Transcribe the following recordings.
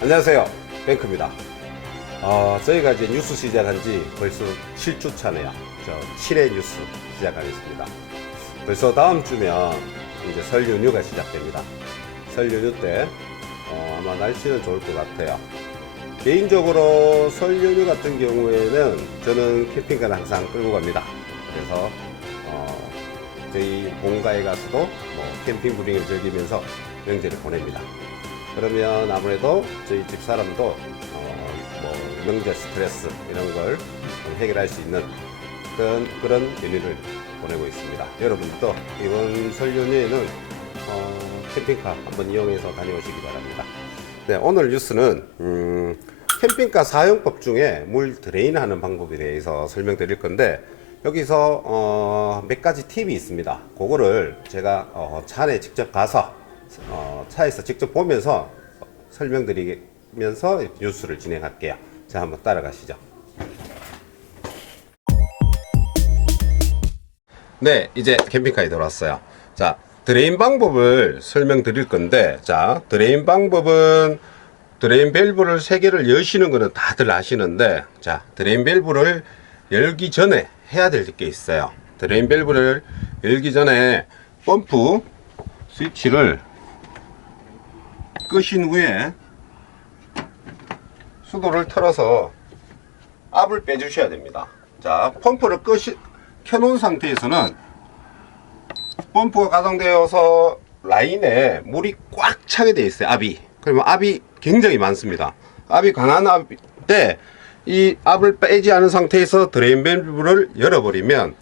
안녕하세요. 뱅크입니다. 어, 저희가 이제 뉴스 시작한 지 벌써 7주 차네요. 저 7회 뉴스 시작하겠습니다. 벌써 다음 주면 이제 설 연휴가 시작됩니다. 설 연휴 때 어, 아마 날씨는 좋을 것 같아요. 개인적으로 설 연휴 같은 경우에는 저는 캠핑카를 항상 끌고 갑니다. 그래서 어, 저희 본가에 가서도 뭐 캠핑 분위기를 즐기면서 명절을 보냅니다. 그러면 아무래도 저희 집 사람도 어, 뭐 명절 스트레스 이런 걸좀 해결할 수 있는 그런 그런 연휴를 보내고 있습니다. 여러분도 이번 설 연휴에는 어, 캠핑카 한번 이용해서 다녀오시기 바랍니다. 네, 오늘 뉴스는 음, 캠핑카 사용법 중에 물 드레인하는 방법에 대해서 설명드릴 건데 여기서 어, 몇 가지 팁이 있습니다. 그거를 제가 어, 차 안에 직접 가서 어, 차에서 직접 보면서 설명드리면서 뉴스를 진행할게요. 자, 한번 따라가시죠. 네, 이제 캠핑카에 들어왔어요. 자, 드레인 방법을 설명드릴 건데, 자, 드레인 방법은 드레인 밸브를 세 개를 여시는 거는 다들 아시는데, 자, 드레인 밸브를 열기 전에 해야 될 게 있어요. 드레인 밸브를 열기 전에 펌프 스위치를 끄신 후에 수도를 틀어서 압을 빼주셔야 됩니다. 자, 펌프를 끄시, 켜놓은 상태에서는 펌프가 가동되어서 라인에 물이 꽉 차게 되어 있어요. 압이. 그러면 압이 굉장히 많습니다. 압이 강한 압때 이 압을 빼지 않은 상태에서 드레인 밸브를 열어버리면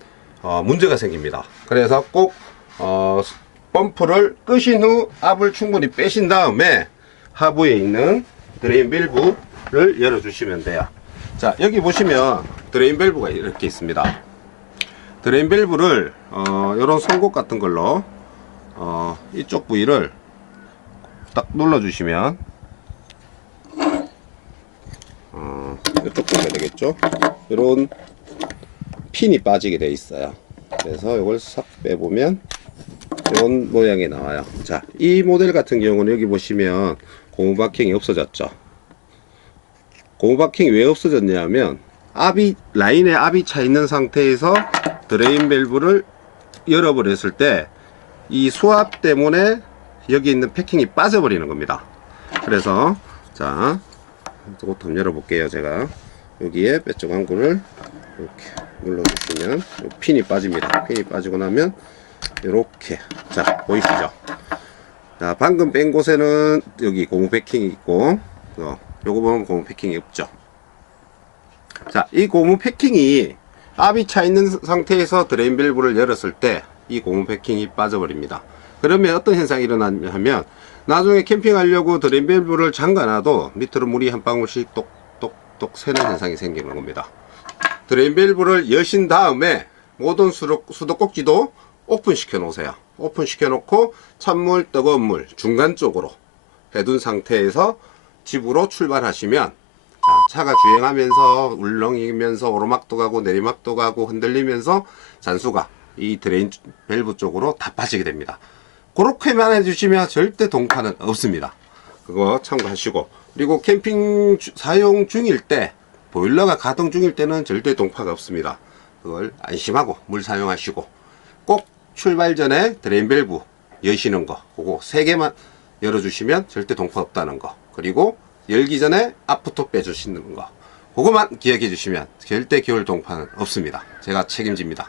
어, 문제가 생깁니다. 그래서 꼭 어, 펌프를 끄신 후 압을 충분히 빼신 다음에 하부에 있는 드레인 밸브를 열어주시면 돼요. 자 여기 보시면 드레인 밸브가 이렇게 있습니다. 드레인 밸브를 어, 이런 송곳 같은 걸로 어, 이쪽 부위를 딱 눌러주시면 어, 이쪽 보면 되겠죠? 이런 핀이 빠지게 돼 있어요. 그래서 이걸 싹 빼보면 이런 모양이 나와요. 자, 이 모델 같은 경우는 여기 보시면 고무 바킹이 없어졌죠. 고무 바킹이 왜 없어졌냐면 압이 라인에 압이 차 있는 상태에서 드레인 밸브를 열어버렸을 때 이 수압 때문에 여기 있는 패킹이 빠져버리는 겁니다. 그래서 자, 이것도 한번 열어볼게요. 제가 여기에 빼쪽 항구를 이렇게 눌러주시면 요 핀이 빠집니다. 핀이 빠지고 나면 이렇게 자 보이시죠? 자 방금 뺀 곳에는 여기 고무 패킹이 있고 어, 요거 보면 고무 패킹이 없죠. 자, 이 고무 패킹이 압이 차 있는 상태에서 드레인 밸브를 열었을 때 이 고무 패킹이 빠져버립니다. 그러면 어떤 현상이 일어나냐면 나중에 캠핑하려고 드레인 밸브를 잠가놔도 밑으로 물이 한 방울씩 똑똑똑 새는 현상이 생기는 겁니다. 드레인 밸브를 여신 다음에 모든 수도, 수도꼭지도 오픈 시켜 놓으세요. 오픈 시켜 놓고 찬물, 뜨거운 물 중간 쪽으로 해둔 상태에서 집으로 출발하시면 자, 차가 주행하면서 울렁이면서 오르막도 가고 내리막도 가고 흔들리면서 잔수가 이 드레인 밸브 쪽으로 다 빠지게 됩니다. 그렇게만 해주시면 절대 동파는 없습니다. 그거 참고하시고 그리고 캠핑 주- 사용 중일 때 보일러가 가동 중일 때는 절대 동파가 없습니다. 그걸 안심하고 물 사용하시고 꼭 출발 전에 드레인 밸브 여시는 거 그거 세 개만 열어주시면 절대 동파 없다는 거 그리고 열기 전에 앞부터 빼주시는 거 그거만 기억해 주시면 절대 겨울 동파는 없습니다. 제가 책임집니다.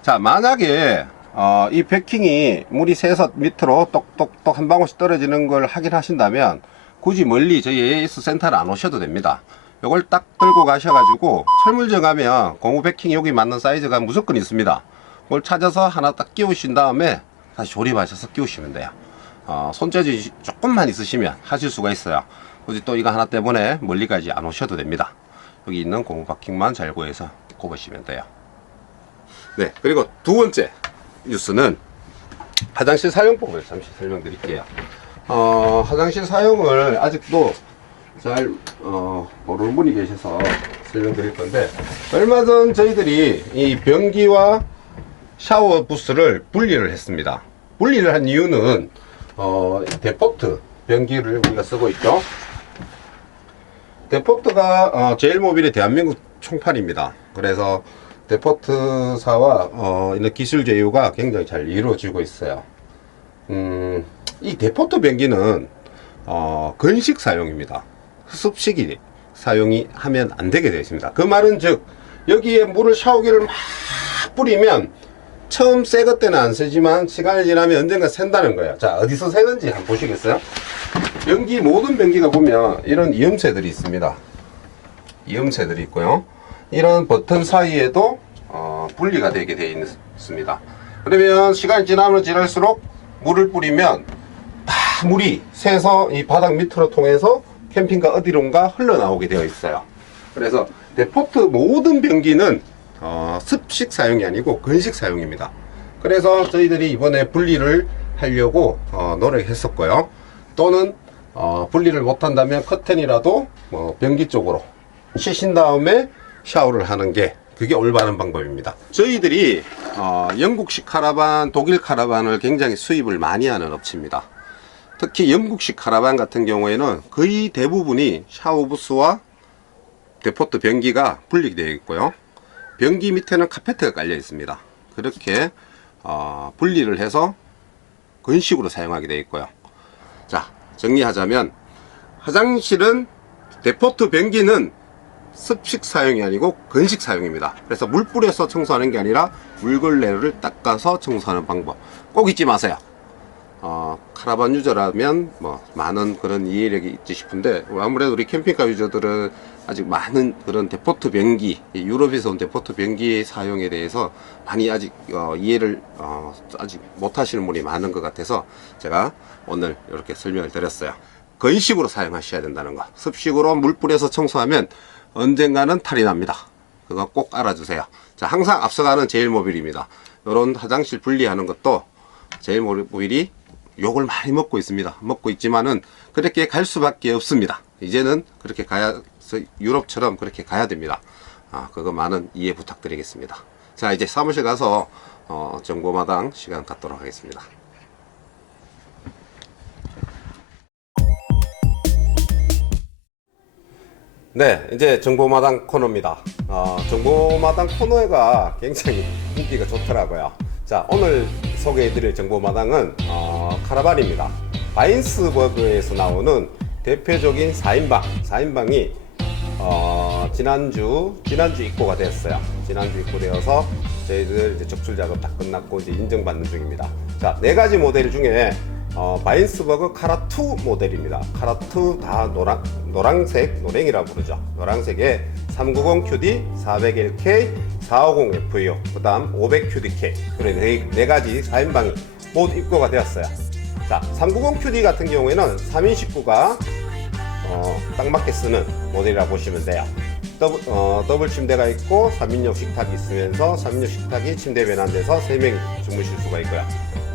자 만약에 어, 이 베킹이 물이 새서 밑으로 똑똑똑 한 방울씩 떨어지는 걸 확인하신다면 굳이 멀리 저희 AS 센터를 안 오셔도 됩니다. 이걸 딱 들고 가셔가지고 철물점 가면 고무 베킹 여기 맞는 사이즈가 무조건 있습니다. 그걸 찾아서 하나 딱 끼우신 다음에 다시 조립하셔서 끼우시면 돼요. 어, 손재주 조금만 있으시면 하실 수가 있어요. 굳이 또 이거 하나 때문에 멀리까지 안 오셔도 됩니다. 여기 있는 고무 바킹만 잘 구해서 꼽으시면 돼요. 네, 그리고 두 번째 뉴스는 화장실 사용법을 잠시 설명드릴게요. 어, 화장실 사용을 아직도 잘 어, 모르는 분이 계셔서 설명드릴 건데 얼마 전 저희들이 이 변기와 샤워 부스를 분리를 했습니다. 분리를 한 이유는 어, 데포트 변기를 우리가 쓰고 있죠. 데포트가 어, 제일모빌의 대한민국 총판입니다. 그래서 데포트사와 어, 이런 기술 제휴가 굉장히 잘 이루어지고 있어요. 음, 이 데포트 변기는 어, 건식 사용입니다. 습식이 사용이 하면 안 되게 되어 있습니다. 그 말은 즉 여기에 물을 샤워기를 막 뿌리면 처음 새것 때는 안 쓰지만 시간이 지나면 언젠가 샌다는 거예요. 자 어디서 새는지 한번 보시겠어요? 변기 모든 변기가 보면 이런 이음새들이 있습니다. 이음새들이 있고요. 이런 버튼 사이에도 어, 분리가 되게 되어 있습니다. 그러면 시간이 지나면 지날수록 물을 뿌리면 다 물이 새서 이 바닥 밑으로 통해서 캠핑카 어디론가 흘러나오게 되어 있어요. 그래서 데포트 모든 변기는 어, 습식 사용이 아니고 건식 사용입니다. 그래서 저희들이 이번에 분리를 하려고 어, 노력했었고요. 또는 어, 분리를 못한다면 커튼이라도 뭐 변기 쪽으로 치신 다음에 샤워를 하는 게 그게 올바른 방법입니다. 저희들이 어, 영국식 카라반, 독일 카라반을 굉장히 수입을 많이 하는 업체입니다. 특히 영국식 카라반 같은 경우에는 거의 대부분이 샤워부스와 데포트 변기가 분리되어 있고요. 변기 밑에는 카페트가 깔려 있습니다. 그렇게 어, 분리를 해서 건식으로 사용하게 되어 있고요. 자, 정리하자면 화장실은 데포트 변기는 습식 사용이 아니고 건식 사용입니다. 그래서 물 뿌려서 청소하는 게 아니라 물걸레를 닦아서 청소하는 방법 꼭 잊지 마세요. 어, 카라반 유저라면 뭐 많은 그런 이해력이 있지 싶은데 아무래도 우리 캠핑카 유저들은 아직 많은 그런 데포트 변기 이 유럽에서 온 데포트 변기 사용에 대해서 많이 아직 어, 이해를 어, 아직 못하시는 분이 많은 것 같아서 제가 오늘 이렇게 설명을 드렸어요. 건식으로 사용하셔야 된다는 거. 습식으로 물 뿌려서 청소하면 언젠가는 탈이 납니다. 그거 꼭 알아주세요. 자, 항상 앞서가는 제일 모빌입니다. 이런 화장실 분리하는 것도 제일 모빌이 욕을 많이 먹고 있습니다. 먹고 있지만은 그렇게 갈 수밖에 없습니다. 이제는 그렇게 가야 유럽처럼 그렇게 가야 됩니다. 아, 그거 많은 이해 부탁드리겠습니다. 자, 이제 사무실 가서 어, 정보마당 시간 갖도록 하겠습니다. 네, 이제 정보마당 코너입니다. 어, 정보마당 코너가 굉장히 인기가 좋더라고요. 자, 오늘 소개해드릴 정보마당은 어, 카라반입니다. 바인스버그에서 나오는 대표적인 4인방, 4인방이 어, 지난주, 지난주 입고가 됐어요. 지난주 입고되어서 저희들 이제 적출 작업 다 끝났고 이제 인정받는 중입니다. 자, 네 가지 모델 중에 어, 바인스버그 카라2 모델입니다. 카라2 다 노랑, 노랑색, 노랭이라고 부르죠. 노랑색에 390QD, 401K, 450FU, 그 다음 500QDK. 그래, 네, 네 가지 4인방이 모두 입고가 되었어요. 자, 390QD 같은 경우에는 3인 식구가 어, 딱 맞게 쓰는 모델이라고 보시면 돼요. 더블, 어, 더블 침대가 있고 3인용 식탁이 있으면서 3인용 식탁이 침대 변환돼서 3명이 주무실 수가 있고요.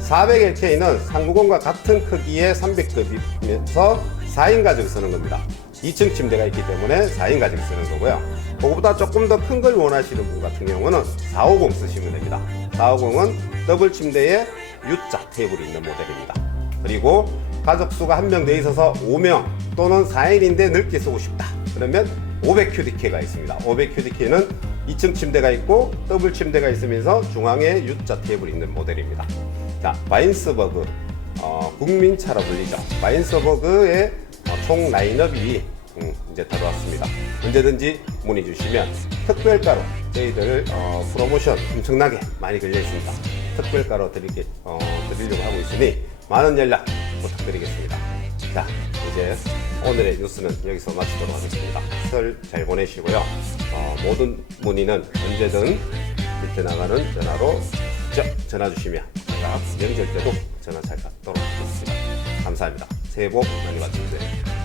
400LK는 390과 같은 크기의 300급이면서 4인 가족이 쓰는 겁니다. 2층 침대가 있기 때문에 4인 가족이 쓰는 거고요. 그거보다 조금 더 큰 걸 원하시는 분 같은 경우는 450 쓰시면 됩니다. 450은 더블 침대에 U자 테이블이 있는 모델입니다. 그리고 가족 수가 한 명 돼 있어서 5명 또는 4인인데 넓게 쓰고 싶다. 그러면 500QDK가 있습니다. 500QDK는 2층 침대가 있고 더블 침대가 있으면서 중앙에 U자 테이블이 있는 모델입니다. 자, 바인스버그 어, 국민차로 불리죠. 바인스버그의 어, 총 라인업이 음, 이제 들어왔습니다. 언제든지 문의 주시면 특별가로 저희들 어, 프로모션 엄청나게 많이 걸려 있습니다. 특별가로 드리게, 어, 드리려고 하고 있으니 많은 연락 부탁드리겠습니다. 자, 이제 오늘의 뉴스는 여기서 마치도록 하겠습니다. 설 잘 보내시고요. 어, 모든 문의는 언제든 밑에 나가는 전화로 직접 전화 주시면 제가 명절 때도 전화 잘 받도록 하겠습니다. 감사합니다. 새해 복 많이 받으세요.